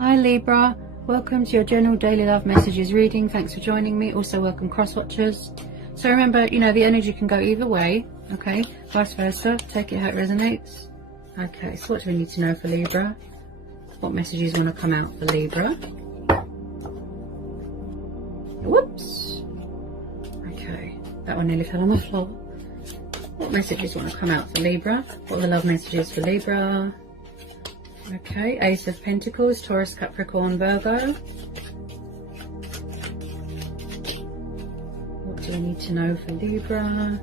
Hi Libra, welcome to your general daily love messages reading. Thanks for joining me. Also welcome cross watchers. So remember, you know, the energy can go either way, okay? Vice versa, take it how it resonates. Okay, so what do we need to know for Libra? What messages want to come out for Libra? Whoops. Okay, that one nearly fell on the floor. What messages want to come out for Libra? What are the love messages for Libra? Okay, Ace of Pentacles, Taurus, Capricorn, Virgo. What do we need to know for Libra?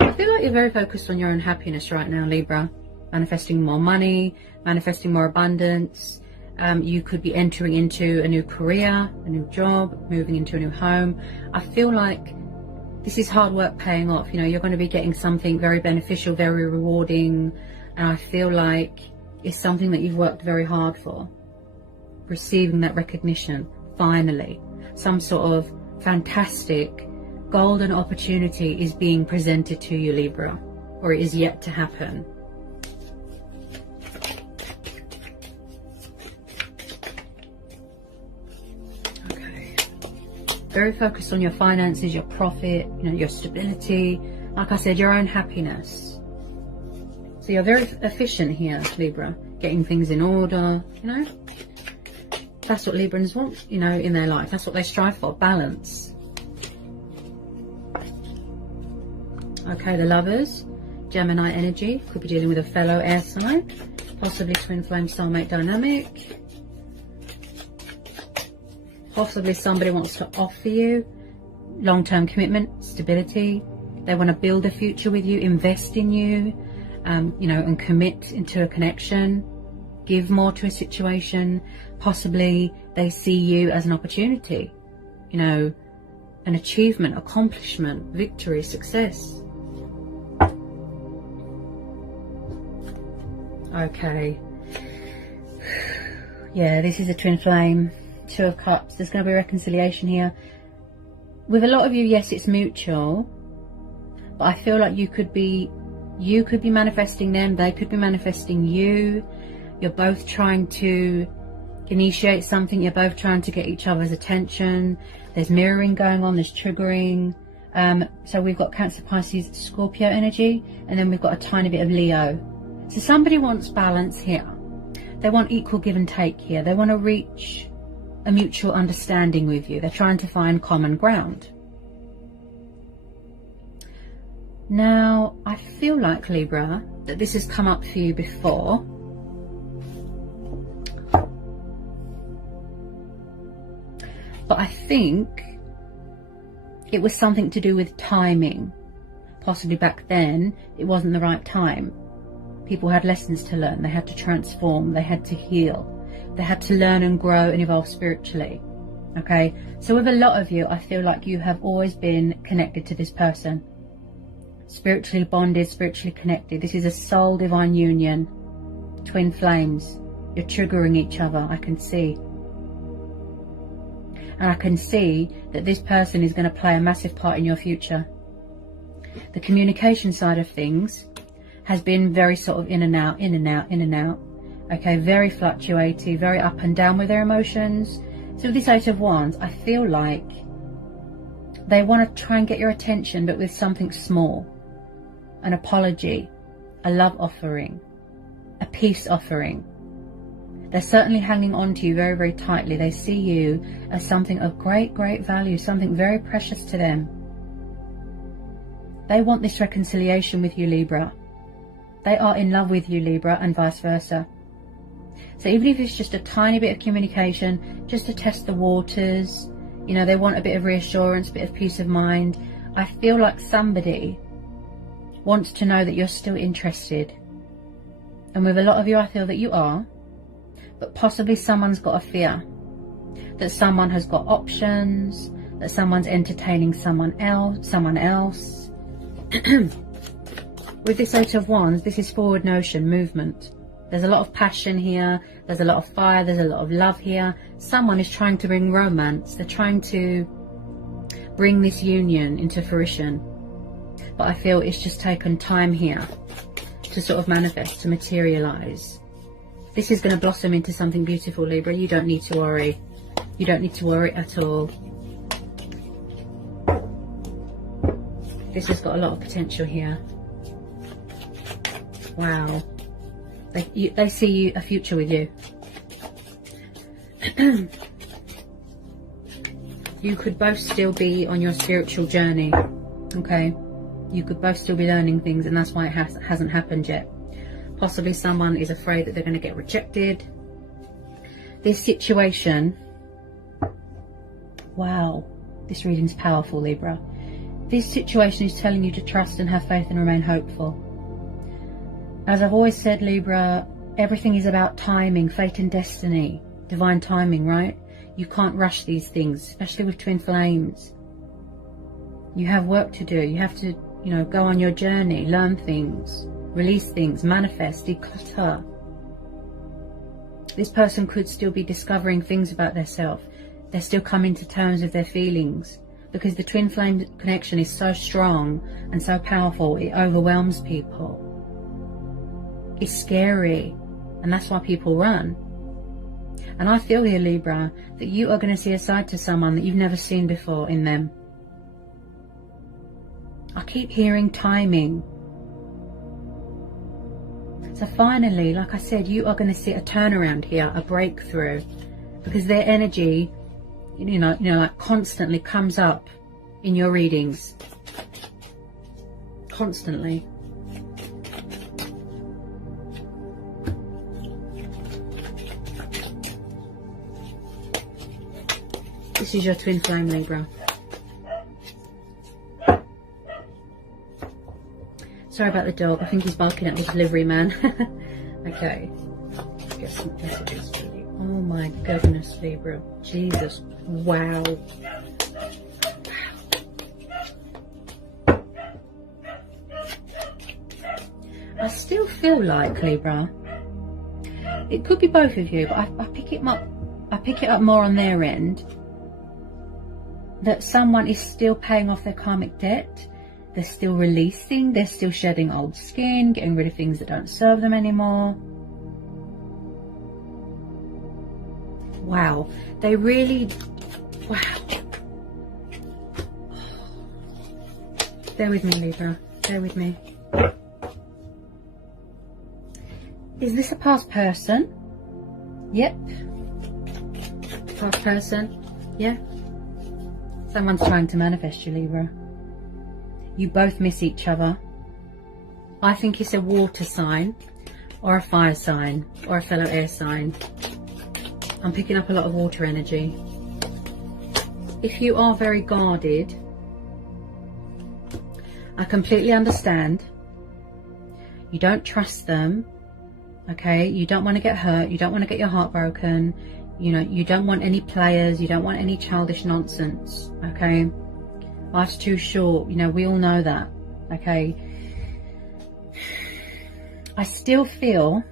I feel like you're very focused on your own happiness right now, Libra. Manifesting more money, manifesting more abundance. You could be entering into a new career, a new job, moving into a new home. I feel like this is hard work paying off. You know, you're going to be getting something very beneficial, very rewarding. And I feel like it's something that you've worked very hard for. Receiving that recognition, finally. Some sort of fantastic golden opportunity is being presented to you, Libra. Or it is yet to happen. Okay. Very focused on your finances, your profit, you know, your stability. Like I said, your own happiness. So you're very efficient here, Libra, getting things in order, you know. That's what Librans want, you know, in their life. That's what they strive for, balance. Okay, the Lovers, Gemini energy, could be dealing with a fellow air sign, possibly twin flame soulmate dynamic. Possibly somebody wants to offer you long-term commitment, stability. They want to build a future with you, invest in you. You know, and commit into a connection, give more to a situation. Possibly they see you as an opportunity, you know, an achievement, accomplishment, victory, success. Okay. Yeah, this is a twin flame, Two of Cups. There's going to be reconciliation here. With a lot of you, yes, it's mutual, but I feel like you could be manifesting them, they could be manifesting you. You're both trying to initiate something, you're both trying to get each other's attention. There's mirroring going on, there's triggering. So we've got Cancer, Pisces, Scorpio energy, and then we've got a tiny bit of Leo. So somebody wants balance here. They want equal give and take here. They want to reach a mutual understanding with you. They're trying to find common ground. Now, I feel like, Libra, that this has come up for you before. But I think it was something to do with timing. Possibly back then, it wasn't the right time. People had lessons to learn. They had to transform. They had to heal. They had to learn and grow and evolve spiritually. Okay? So with a lot of you, I feel like you have always been connected to this person. Spiritually bonded, spiritually connected. This is a soul divine union. Twin flames. You're triggering each other, I can see. And I can see that this person is going to play a massive part in your future. The communication side of things has been very sort of in and out, in and out, in and out. Okay, very fluctuating, very up and down with their emotions. So with this Eight of Wands, I feel like they want to try and get your attention, but with something small. An apology, a love offering, a peace offering. They're certainly hanging on to you very, very tightly. They see you as something of great, great value, something very precious to them. They want this reconciliation with you, Libra. They are in love with you, Libra, and vice versa. So even if it's just a tiny bit of communication, just to test the waters, you know, they want a bit of reassurance, a bit of peace of mind. I feel like somebody wants to know that you're still interested. And with a lot of you, I feel that you are. But possibly someone's got a fear. That someone has got options. That someone's entertaining someone else. With this Eight of Wands, this is forward motion, movement. There's a lot of passion here. There's a lot of fire. There's a lot of love here. Someone is trying to bring romance. They're trying to bring this union into fruition. But I feel it's just taken time here to sort of manifest, to materialize. This is going to blossom into something beautiful, Libra. You don't need to worry. You don't need to worry at all. This has got a lot of potential here. Wow. They see a future with you. You could both still be on your spiritual journey. Okay? You could both still be learning things, and that's why it hasn't happened yet. Possibly someone is afraid that they're going to get rejected. This situation... Wow. This reading's powerful, Libra. This situation is telling you to trust and have faith and remain hopeful. As I've always said, Libra, everything is about timing, fate and destiny. Divine timing, right? You can't rush these things, especially with twin flames. You have work to do. You have to, you know, go on your journey, learn things, release things, manifest, declutter. This person could still be discovering things about themselves. They're still coming to terms with their feelings, because the twin flame connection is so strong and so powerful, it overwhelms people. It's scary, and that's why people run. And I feel here, Libra, that you are going to see a side to someone that you've never seen before in them. I keep hearing timing. So finally, like I said, you are going to see a turnaround here, a breakthrough, because their energy, you know, like constantly comes up in your readings. Constantly. This is your twin flame, Libra. Sorry about the dog. I think he's barking at the delivery man. Okay. Let's get some messages for you. Oh my goodness, Libra. Jesus. Wow. I still feel like, Libra, it could be both of you, but I pick it up more on their end, that someone is still paying off their karmic debt. They're still releasing, they're still shedding old skin, getting rid of things that don't serve them anymore. Wow, they really, wow. Bear with me, Libra, bear with me. Is this a past person? Yep. Past person, yeah. Someone's trying to manifest you, Libra. You both miss each other. I think it's a water sign, or a fire sign, or a fellow air sign. I'm picking up a lot of water energy. If you are very guarded, I completely understand. You don't trust them, okay? You don't want to get hurt. You don't want to get your heart broken. You know, you don't want any players. You don't want any childish nonsense, okay? Life's too short. You know, we all know that, okay? I still feel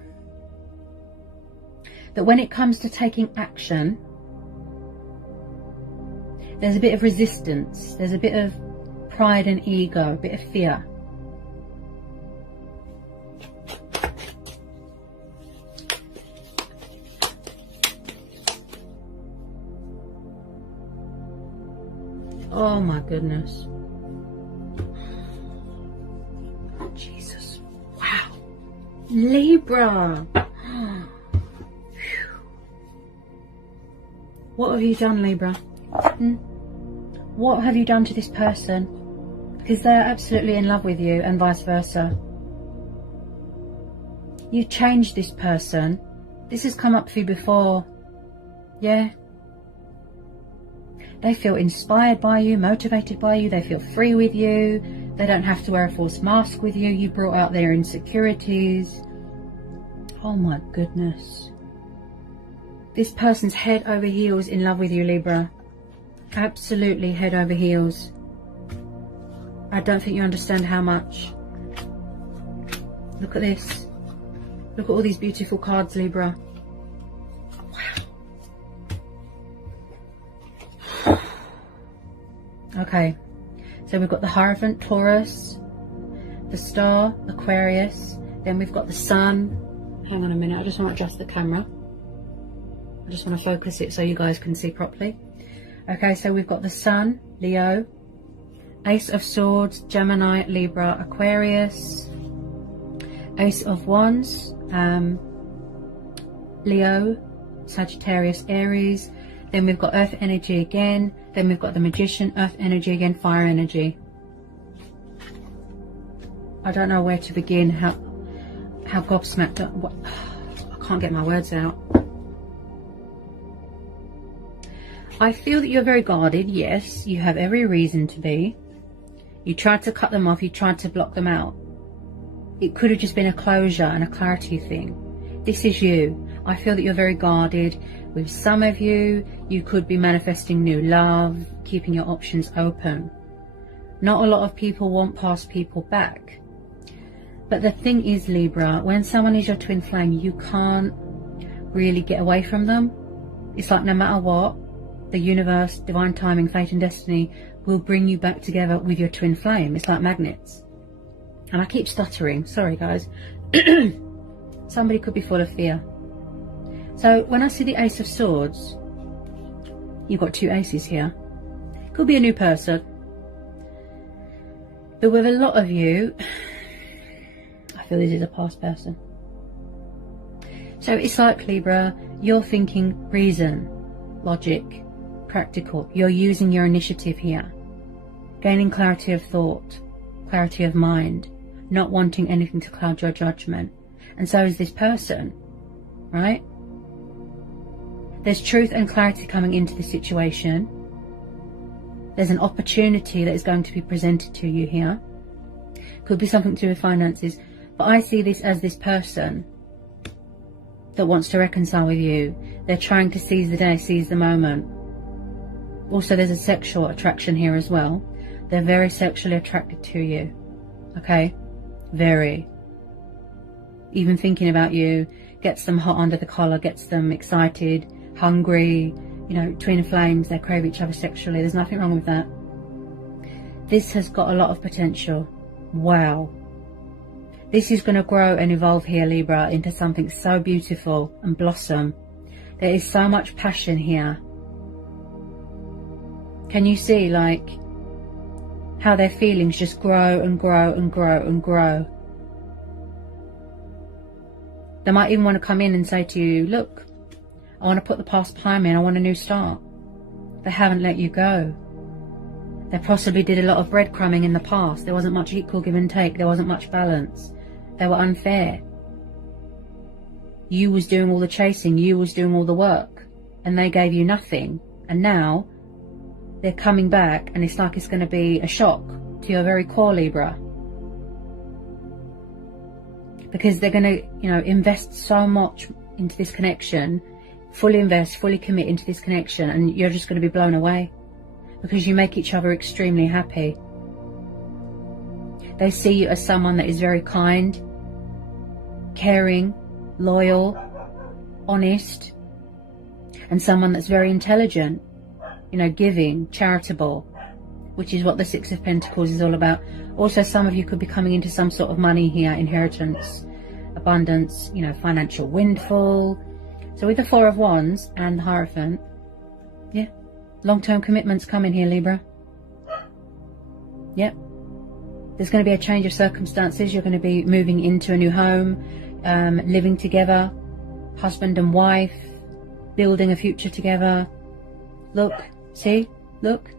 that when it comes to taking action, there's a bit of resistance. There's a bit of pride and ego, a bit of fear. Oh my goodness. Jesus. Wow. Libra. What have you done, Libra? What have you done to this person? Because they're absolutely in love with you, and vice versa. You changed this person. This has come up for you before. Yeah. They feel inspired by you, motivated by you. They feel free with you. They don't have to wear a false mask with you. You brought out their insecurities. Oh my goodness. This person's head over heels in love with you, Libra. Absolutely head over heels. I don't think you understand how much. Look at this. Look at all these beautiful cards, Libra. Wow. Okay. So we've got the Hierophant, Taurus, the Star, Aquarius. Then we've got the Sun, hang on a minute, I just want to adjust the camera. I just want to focus it so you guys can see properly. Okay, so we've got the Sun, Leo, Ace of Swords, Gemini, Libra, Aquarius, Ace of Wands, Leo, Sagittarius, Aries. Then we've got Earth energy again. Then we've got the Magician, Earth energy again, Fire energy. I don't know where to begin, how gobsmacked. I can't get my words out. I feel that you're very guarded. Yes, you have every reason to be. You tried to cut them off. You tried to block them out. It could have just been a closure and a clarity thing. This is you. I feel that you're very guarded. With some of you, you could be manifesting new love, keeping your options open. Not a lot of people want past people back. But the thing is, Libra, when someone is your twin flame, you can't really get away from them. It's like no matter what, the universe, divine timing, fate and destiny will bring you back together with your twin flame. It's like magnets. And I keep stuttering. Sorry, guys. Somebody could be full of fear. So when I see the Ace of Swords, you've got two aces here. Could be a new person. But with a lot of you, I feel this is a past person. So it's like, Libra, you're thinking reason, logic, practical. You're using your initiative here. Gaining clarity of thought, clarity of mind, not wanting anything to cloud your judgment. And so is this person, right? There's truth and clarity coming into the situation. There's an opportunity that is going to be presented to you here. Could be something to do with finances. But I see this as this person that wants to reconcile with you. They're trying to seize the day, seize the moment. Also, there's a sexual attraction here as well. They're very sexually attracted to you. Okay? Very. Even thinking about you gets them hot under the collar, gets them excited, hungry. You know, twin flames, they crave each other sexually. There's nothing wrong with that. This has got a lot of potential. Wow. This is going to grow and evolve here, Libra, into something so beautiful and blossom. There is so much passion here. Can you see, like, how their feelings just grow and grow and grow and grow? They might even want to come in and say to you, look, I want to put the past behind me and I want a new start. They haven't let you go. They possibly did a lot of breadcrumbing in the past. There wasn't much equal give and take. There wasn't much balance. They were unfair. You was doing all the chasing. You was doing all the work. And they gave you nothing. And now they're coming back and it's like it's going to be a shock to your very core, Libra. Because they're going to, you know, invest so much into this connection. Fully invest, fully commit into this connection, and you're just going to be blown away because you make each other extremely happy. They see you as someone that is very kind, caring, loyal, honest, and someone that's very intelligent, you know, giving, charitable, which is what the Six of Pentacles is all about. Also, some of you could be coming into some sort of money here, inheritance, abundance, you know, financial windfall. So with the Four of Wands and the Hierophant, yeah, long-term commitments coming here, Libra. Yep. There's going to be a change of circumstances. You're going to be moving into a new home, living together, husband and wife, building a future together. Look, see, look.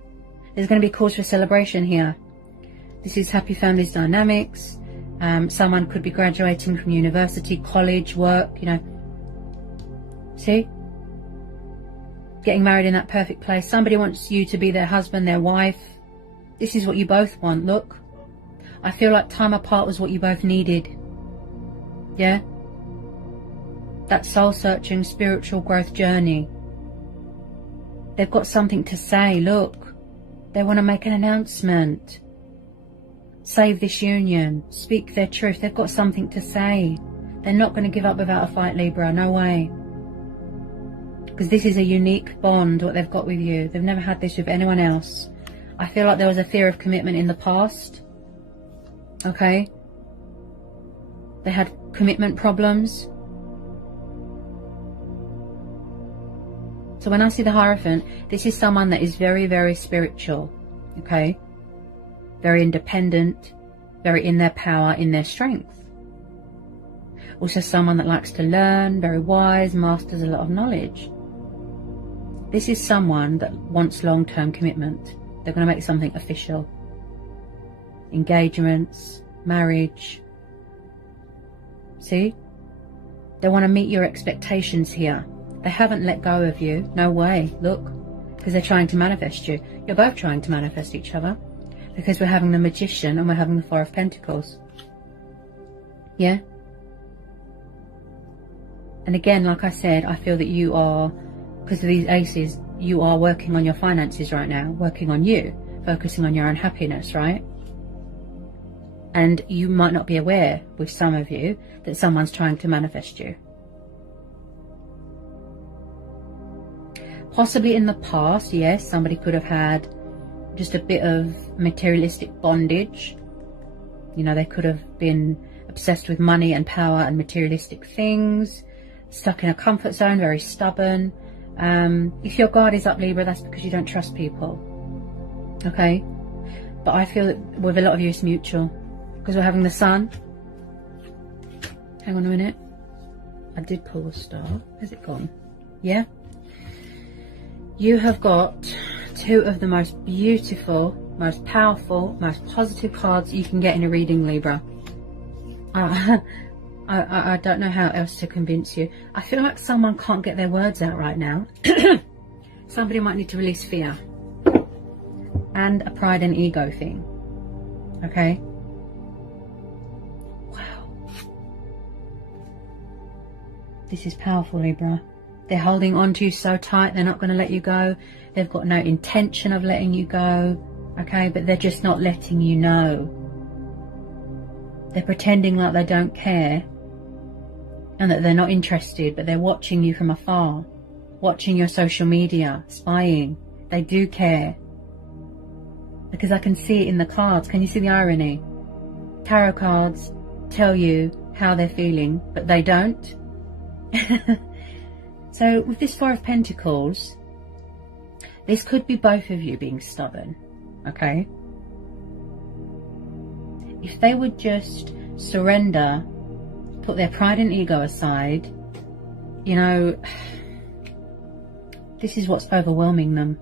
There's going to be cause for celebration here. This is happy families dynamics. Someone could be graduating from university, college, work, you know. See? Getting married in that perfect place. Somebody wants you to be their husband, their wife. This is what you both want. Look. I feel like time apart was what you both needed. Yeah? That soul-searching, spiritual growth journey. They've got something to say. Look. They want to make an announcement. Save this union. Speak their truth. They've got something to say. They're not going to give up without a fight, Libra. No way. Because this is a unique bond, what they've got with you. They've never had this with anyone else. I feel like there was a fear of commitment in the past. Okay? They had commitment problems. So when I see the Hierophant, this is someone that is very, very spiritual, okay? Very independent, very in their power, in their strength. Also someone that likes to learn, very wise, masters a lot of knowledge. This is someone that wants long-term commitment. They're going to make something official. Engagements, marriage. See? They want to meet your expectations here. They haven't let go of you. No way. Look. Because they're trying to manifest you. You're both trying to manifest each other. Because we're having the Magician and we're having the Four of Pentacles. Yeah? And again, like I said, I feel that you are, because of these aces, you are working on your finances right now. Working on you. Focusing on your own happiness, right? And you might not be aware, with some of you, that someone's trying to manifest you. Possibly in the past, yes, somebody could have had just a bit of materialistic bondage. You know, they could have been obsessed with money and power and materialistic things, stuck in a comfort zone, very stubborn. If your guard is up, Libra, that's because you don't trust people. Okay? But I feel that with a lot of you it's mutual. Because we're having the Sun. Hang on a minute. I did pull the star. Has it gone? Yeah? You have got two of the most beautiful, most powerful, most positive cards you can get in a reading, Libra. I don't know how else to convince you. I feel like someone can't get their words out right now. Somebody might need to release fear. And a pride and ego thing. Okay? Wow. This is powerful, Libra. They're holding on to you so tight, they're not going to let you go. They've got no intention of letting you go. Okay? But they're just not letting you know. They're pretending like they don't care. And that they're not interested, but they're watching you from afar. Watching your social media, spying. They do care. Because I can see it in the cards. Can you see the irony? Tarot cards tell you how they're feeling, but they don't. So with this Four of Pentacles, this could be both of you being stubborn. Okay? If they would just surrender, put their pride and ego aside, you know, this is what's overwhelming them.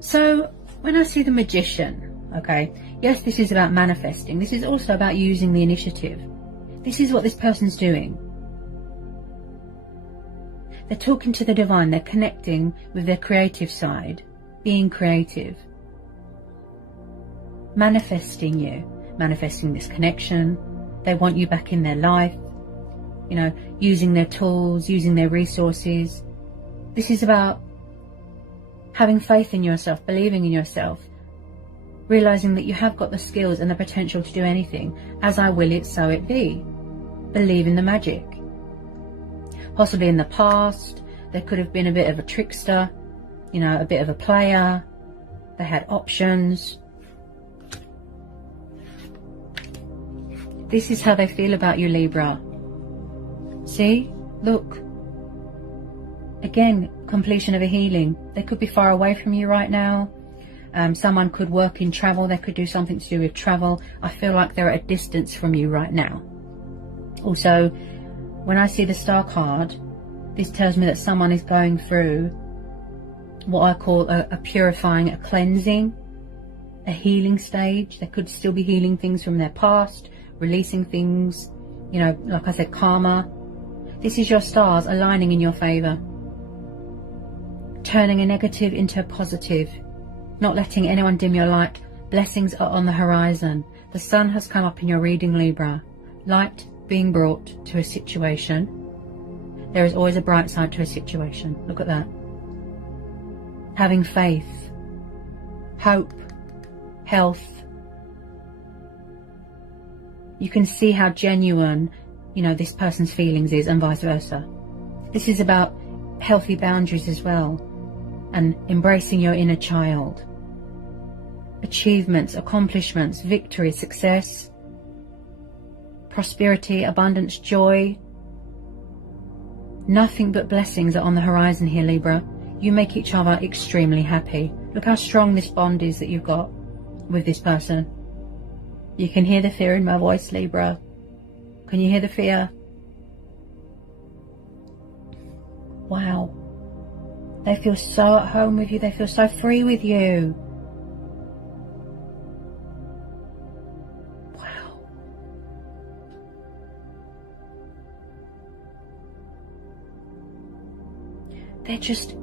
So when I see the Magician, okay, yes, this is about manifesting. This is also about using the initiative. This is what this person's doing. They're talking to the divine. They're connecting with their creative side, being creative, manifesting you, manifesting this connection. They want you back in their life, you know, using their tools, using their resources. This is about having faith in yourself, believing in yourself, realizing that you have got the skills and the potential to do anything. As I will it, so it be. Believe in the magic. Possibly in the past, there could have been a bit of a trickster, you know, a bit of a player. They had options. This is how they feel about you, Libra. See? Look. Again, completion of a healing. They could be far away from you right now. Someone could work in travel. They could do something to do with travel. I feel like they're at a distance from you right now. Also, when I see the Star card, this tells me that someone is going through what I call a purifying, a cleansing, a healing stage. They could still be healing things from their past, releasing things, you know, like I said, karma. This is your stars aligning in your favor. Turning a negative into a positive. Not letting anyone dim your light. Blessings are on the horizon. The sun has come up in your reading, Libra. Light being brought to a situation. There is always a bright side to a situation. Look at that. Having faith, hope, health. You can see how genuine, you know, this person's feelings is, and vice versa. This is about healthy boundaries as well, and embracing your inner child. Achievements, accomplishments, victory, success, prosperity, abundance, joy. Nothing but blessings are on the horizon here, Libra. You make each other extremely happy. Look how strong this bond is that you've got with this person. You can hear the fear in my voice, Libra. Can you hear the fear? Wow. They feel so at home with you. They feel so free with you. Wow. They're just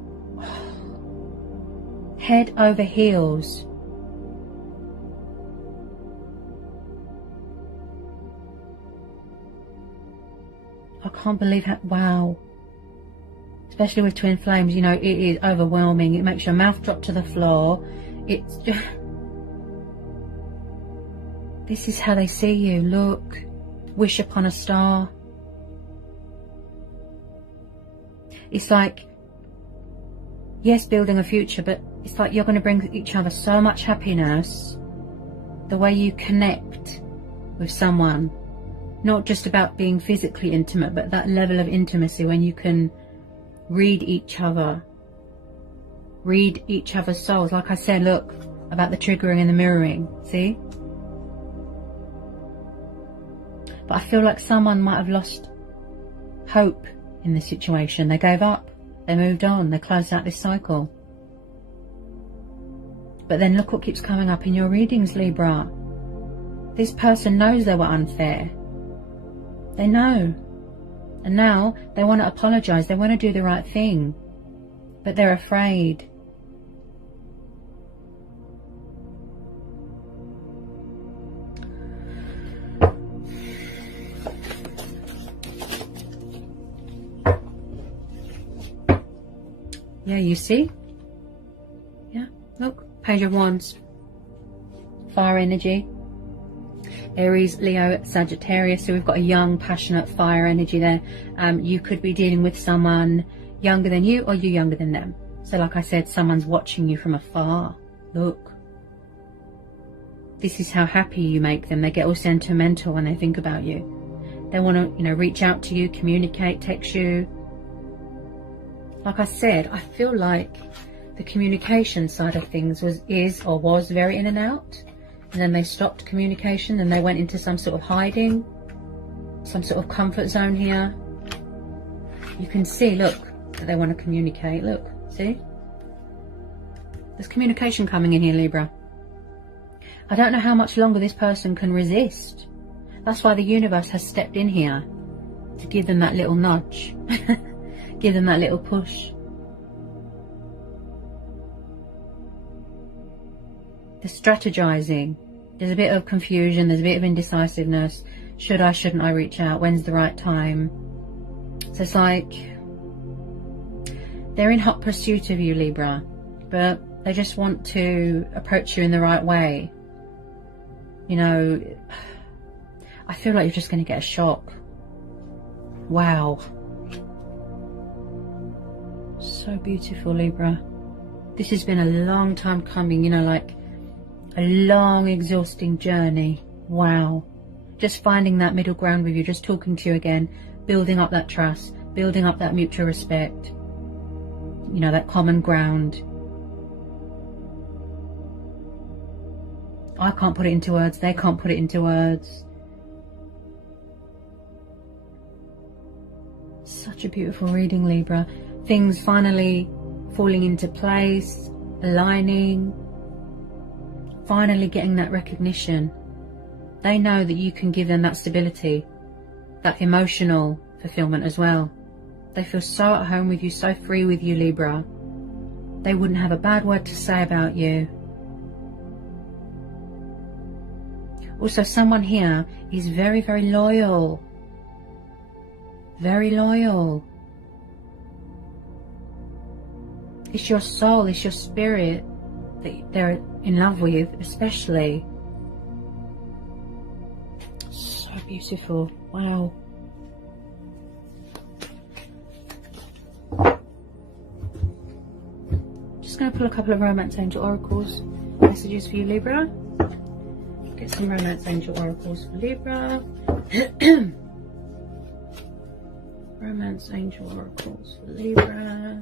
head over heels. I can't believe how, wow. Especially with twin flames, you know, it is overwhelming. It makes your mouth drop to the floor. It's just... This is how they see you. Look. Wish upon a star. It's like, yes, building a future, but it's like you're going to bring each other so much happiness. The way you connect with someone. Not just about being physically intimate, but that level of intimacy when you can read each other, read each other's souls. Like I said, look, about the triggering and the mirroring, see? But I feel like someone might have lost hope in the situation. They gave up, they moved on, they closed out this cycle. But then look what keeps coming up in your readings, Libra. This person knows they were unfair. They know. And now they want to apologize. They want to do the right thing. But they're afraid. Yeah, you see? Yeah, look. Page of Wands. Fire energy. Aries, Leo, Sagittarius. So we've got a young, passionate fire energy there. You could be dealing with someone younger than you, or you younger than them. So like I said, someone's watching you from afar. Look. This is how happy you make them. They get all sentimental when they think about you. They want to, you know, reach out to you, communicate, text you. Like I said, I feel like the communication side of things was very in and out. And then they stopped communication and they went into some sort of hiding, some sort of comfort zone here. You can see, look, that they want to communicate. Look, see? There's communication coming in here, Libra. I don't know how much longer this person can resist. That's why the universe has stepped in here to give them that little nudge, give them that little push. They're strategizing. There's a bit of confusion, there's a bit of indecisiveness. Should I, shouldn't I reach out? When's the right time? So it's like they're in hot pursuit of you, Libra, but they just want to approach you in the right way. You know, I feel like you're just going to get a shock. Wow. So beautiful, Libra. This has been a long time coming, you know, like a long, exhausting journey. Wow. Just finding that middle ground with you, just talking to you again, building up that trust, building up that mutual respect, you know, that common ground. I can't put it into words, they can't put it into words. Such a beautiful reading, Libra. Things finally falling into place, aligning, finally getting that recognition. They know that you can give them that stability, that emotional fulfillment as well. They feel so at home with you, so free with you, Libra. They wouldn't have a bad word to say about you. Also, someone here is very, very loyal. Very loyal. It's your soul, it's your spirit that they're in love with, especially. So beautiful. Wow. Just going to pull a couple of romance angel oracles messages for you, Libra. Get some romance angel oracles for Libra. Romance Angel Oracles for Libra.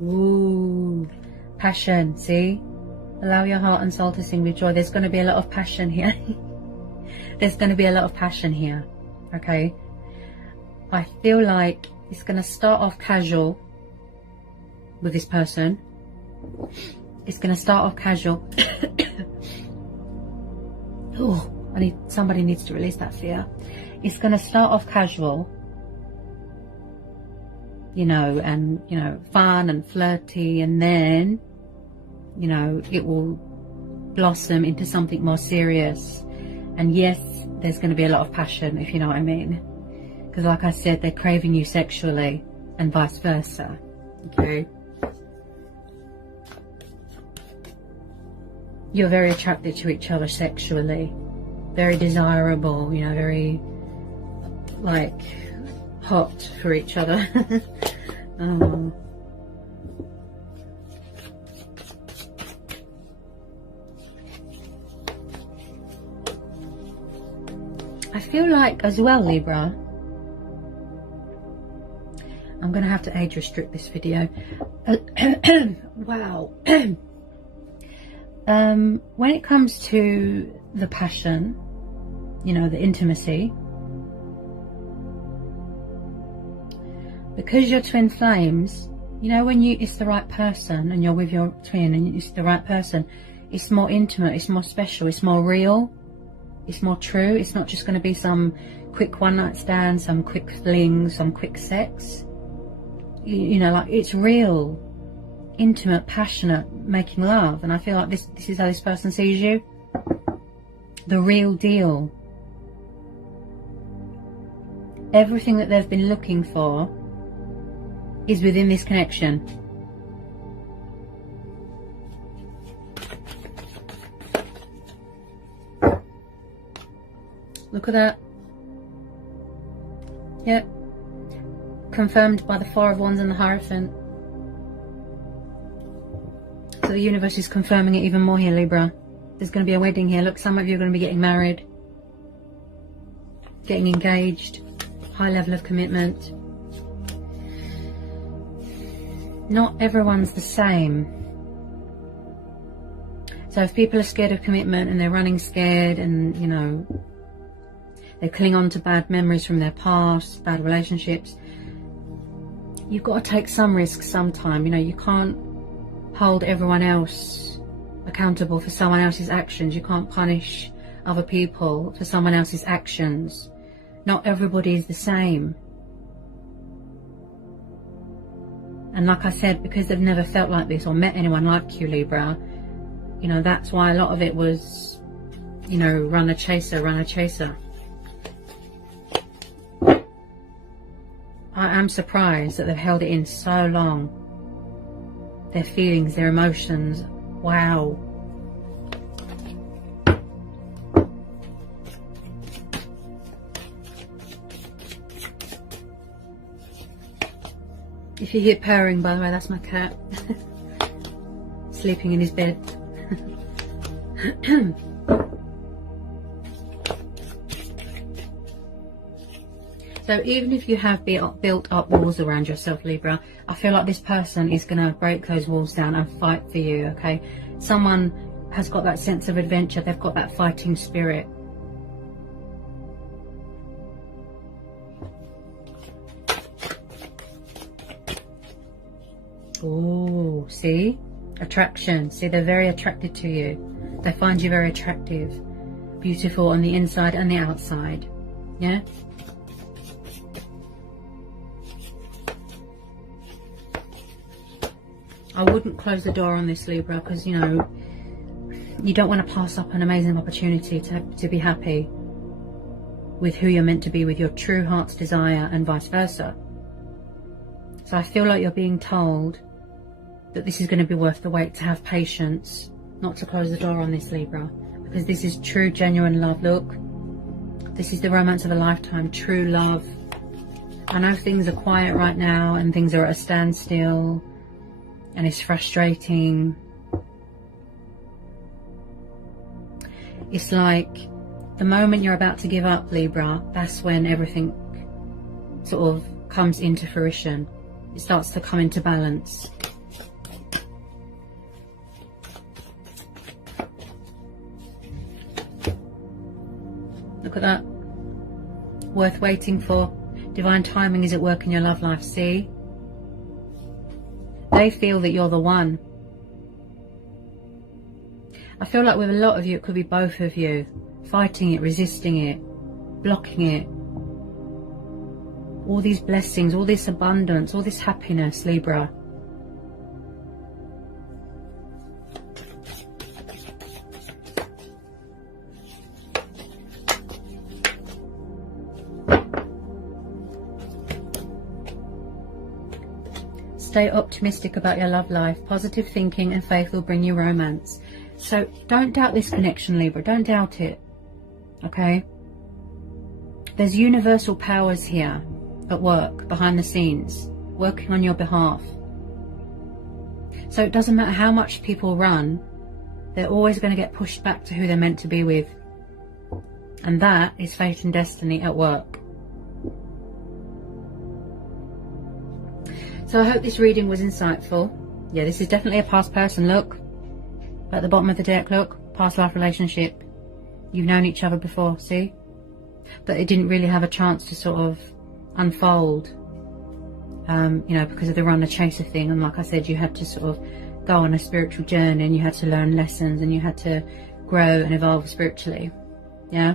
Ooh, passion, see? Allow your heart and soul to sing with joy. There's going to be a lot of passion here. There's going to be a lot of passion here, okay? I feel like it's going to start off casual with this person. It's going to start off casual. Oh, somebody needs to release that fear. It's going to start off casual, you know, and, you know, fun and flirty, and then, you know, it will blossom into something more serious. And yes, there's going to be a lot of passion, if you know what I mean. Because like I said, they're craving you sexually and vice versa. Okay. You're very attracted to each other sexually. Very desirable, you know, very, like, hot for each other. I feel like as well, Libra, I'm going to have to age restrict this video. Wow. When it comes to the passion, you know, the intimacy, because you're twin flames, you know, when it's the right person and you're with your twin and it's the right person, it's more intimate, it's more special, it's more real, it's more true. It's not just going to be some quick one night stand, some quick fling, some quick sex. You know, like, it's real, intimate, passionate, making love. And I feel like this is how this person sees you. The real deal. Everything that they've been looking for is within this connection. Look at that. Yep. Confirmed by the Four of Wands and the Hierophant. So the universe is confirming it even more here, Libra. There's going to be a wedding here. Look, some of you are going to be getting married, getting engaged, high level of commitment. Not everyone's the same. So if people are scared of commitment and they're running scared and, you know, they cling on to bad memories from their past, bad relationships, you've got to take some risks sometime. You know, you can't hold everyone else accountable for someone else's actions. You can't punish other people for someone else's actions. Not everybody is the same. And like I said, because they've never felt like this or met anyone like you, Libra, you know, that's why a lot of it was, you know, run a chaser, run a chaser. I am surprised that they've held it in so long. Their feelings, their emotions. Wow. If you hear purring, by the way, that's my cat. Sleeping in his bed. So even if you have built up walls around yourself, Libra, I feel like this person is going to break those walls down and fight for you, okay? Someone has got that sense of adventure. They've got that fighting spirit. Oh, see? Attraction. See, they're very attracted to you. They find you very attractive. Beautiful on the inside and the outside. Yeah? I wouldn't close the door on this, Libra, because, you know, you don't want to pass up an amazing opportunity to be happy with who you're meant to be, with your true heart's desire, and vice versa. So I feel like you're being told that this is going to be worth the wait, to have patience, not to close the door on this, Libra, because this is true, genuine love. Look, this is the romance of a lifetime, true love. I know things are quiet right now and things are at a standstill and it's frustrating. It's like the moment you're about to give up, Libra, that's when everything sort of comes into fruition. It starts to come into balance. Look at that. Worth waiting for. Divine timing is at work in your love life. See? They feel that you're the one. I feel like with a lot of you, it could be both of you. Fighting it, resisting it, blocking it. All these blessings, all this abundance, all this happiness, Libra. Stay optimistic about your love life. Positive thinking and faith will bring you romance. So don't doubt this connection, Libra. Don't doubt it. Okay? There's universal powers here at work, behind the scenes, working on your behalf. So it doesn't matter how much people run, they're always going to get pushed back to who they're meant to be with. And that is fate and destiny at work. So I hope this reading was insightful. Yeah, this is definitely a past person. Look, at the bottom of the deck, look, past life relationship. You've known each other before, see? But it didn't really have a chance to sort of unfold, you know, because of the runner chaser thing. And like I said, you had to sort of go on a spiritual journey, and you had to learn lessons, and you had to grow and evolve spiritually. Yeah?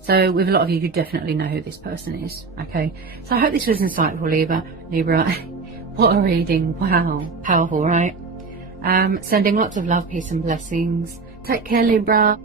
So with a lot of you, you definitely know who this person is. Okay, so I hope this was insightful, Libra. What a reading. Wow, powerful, right? Sending lots of love, peace and blessings. Take care, Libra.